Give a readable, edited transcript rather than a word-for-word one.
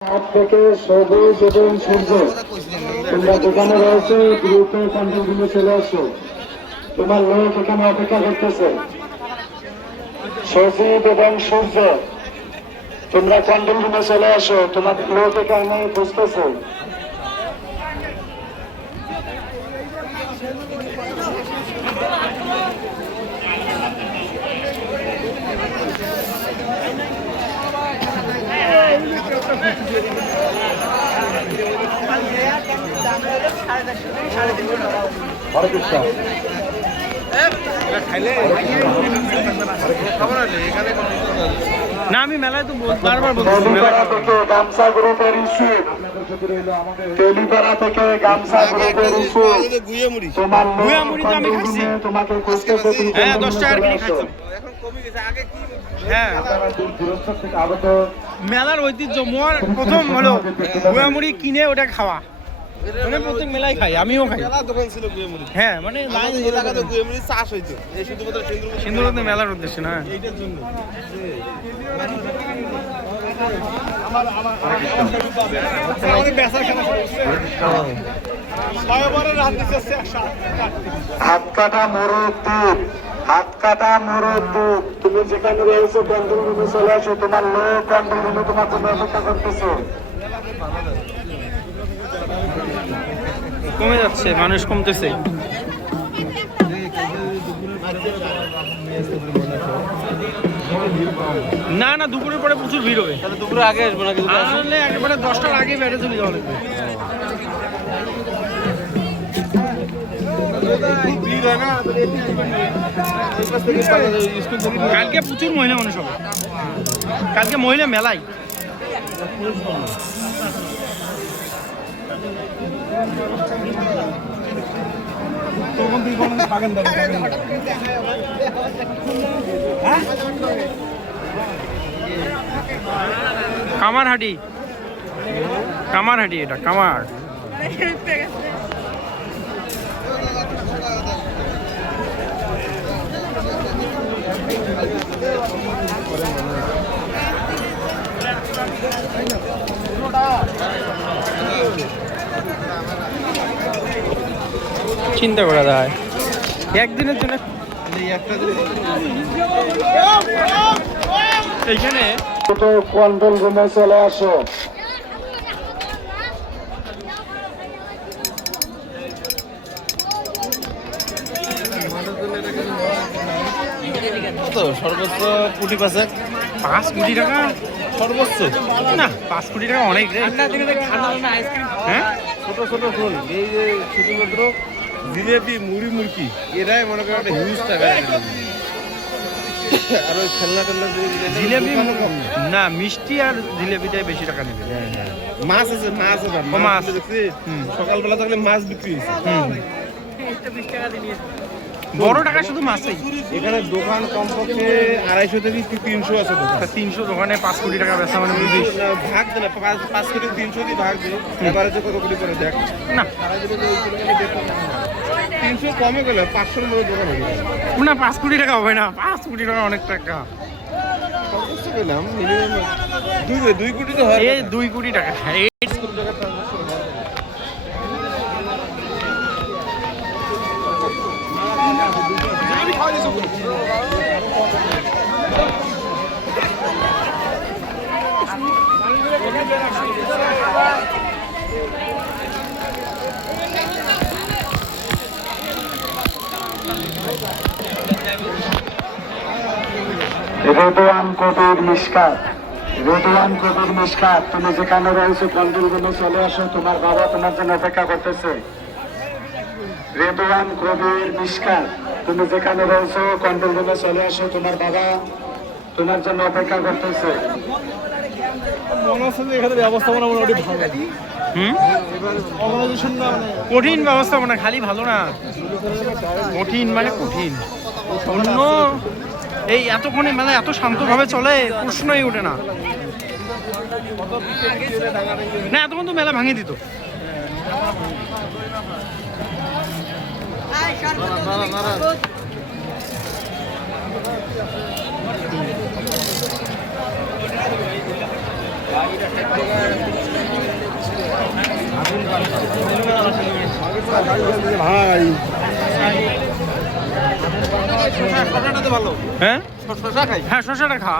হাত থেকে সবুজ এবং সূর্য, তোমরা যেখানে রয়েছে দ্রুত কন্ট্রোল রুমে চলে আসো। তোমার লোক এখানে অপেক্ষা করতেছে। সজীব এবং সূর্য, তোমরা কন্ট্রোল রুমে চলে আসো, তোমার লোক এখানে বুঝতেছে। না আমি মেলায় তো বারবার বলছি গামছা গ্রুপের ইস্যু, তেলিপাড়া থেকে গামছা গ্রুপের ইস্যু, তোমার গুয়ামুড়ি তো আমি খাইছি। তোমাকে খুঁজতেছে। হ্যাঁ 10 টাকার কিনে খাইতাম। হ্যাঁ মেলার ঐতিহ্য মোর প্রথম হলো গুয়ামুড়ি কিনে ওটা খাওয়া। মানে প্রত্যেক মেলায় খাই, আমিও খাই। দোকান ছিল গুয়ামুড়ি। হ্যাঁ মানে এলাকাতে গুয়ামুড়ি চাষ হইতো এই শুধুমাত্র সিন্ধুরাতে মেলার উদ্দেশ্যে না এইটার জন্য। হাত কাটা মোড়ক দ্বীপ, হাত কাটা মোড়ক দ্বীপ, তুমি যেখানে রয়েছো কন্ট্রোল রুমে চলে আসো। তোমার লোক কন্ট্রোল রুমে তোমার জন্য অপেক্ষা করতেছে। কমে যাচ্ছে, মানুষ কমতেছে। না না দুপুরের পরে প্রচুর ভিড় হবে। তাহলে দুপুরে আগে আসবো না কিছু? আসলে একেবারে 10টার আগে বেড়ে চলে যাওয়া লাগবে। কালকে প্রচুর মহিলা মানুষ হবে, কালকে মহিলা মেলাই। কামারহাটি, কামারহাটি, এটা কামার। চিন্তা করা যায় একদিনের জন্য এইখানে কন্ট্রোল রুমে চলে আসো। কত সর্বোচ্চ কোটি 5 কোটি টাকা সর্বোচ্চ না, 5 কোটি টাকা অনেক রে। হ্যাঁ ছোট ছোট ফুল, এই যে শুধুমাত্র জিলেপি মুড়ি মুড়কি এরাই মনে করেন একটা হিউজ টাকা। আর ওই খেলনা টেলনা জিলেপি না, মিষ্টি আর জিলেপিটাই বেশি টাকা নেবে। মাছ আছে, মাছ আছে, মাছ দেখছি সকালবেলা থাকলে মাছ বিক্রি হয়েছে। বড় টাকা শুধু মাছেই। এখানে দোকান কমপক্ষে 250 থেকে 300 আছে দোকান। 300 দোকানে 5 কোটি টাকা বেচা মানে বুঝিস। ভাগ দে না, 5 কোটি 300 দিয়ে ভাগ দে, এবারে যে কত কোটি করে দেখ না। 300 কমে গেল, 500 এর মধ্যে দোকান হয়ে গেল না 5 কোটি টাকা হবে না, 5 কোটি টাকা অনেক টাকা। সর্বোচ্চ পেলাম মিনিমাম 2 কোটি তো হয়। এই 2 কোটি টাকা এই রেদওয়ান কবির মিশকাত, রেদওয়ান কবির মিশকাত, তুমি যেখানে রয়েছো কন্ট্রোল রুমে চলে আসো। তোমার বাবা তোমার জন্য অপেক্ষা করতেছে। রেদওয়ান কবির মিশকাত, তুমি যেখানে রয়েছো কন্ট্রোল রুমে চলে আসো। তোমার বাবা তোমার জন্য অপেক্ষা করতেছে। ব্যবস্থাপনা মোটামুটি ভালো। কঠিন ব্যবস্থাপনা, খালি ভালো না, কঠিন মানে কঠিন। অন্য এই এতক্ষণে মেলা এত শান্তভাবে চলে প্রশ্নই ওঠে না। না এতক্ষণ তো মেলা ভাঙিয়ে দিত। ভাই শশাটা তো ভালো। হ্যাঁ শশা খাই, হ্যাঁ শশাটা খা।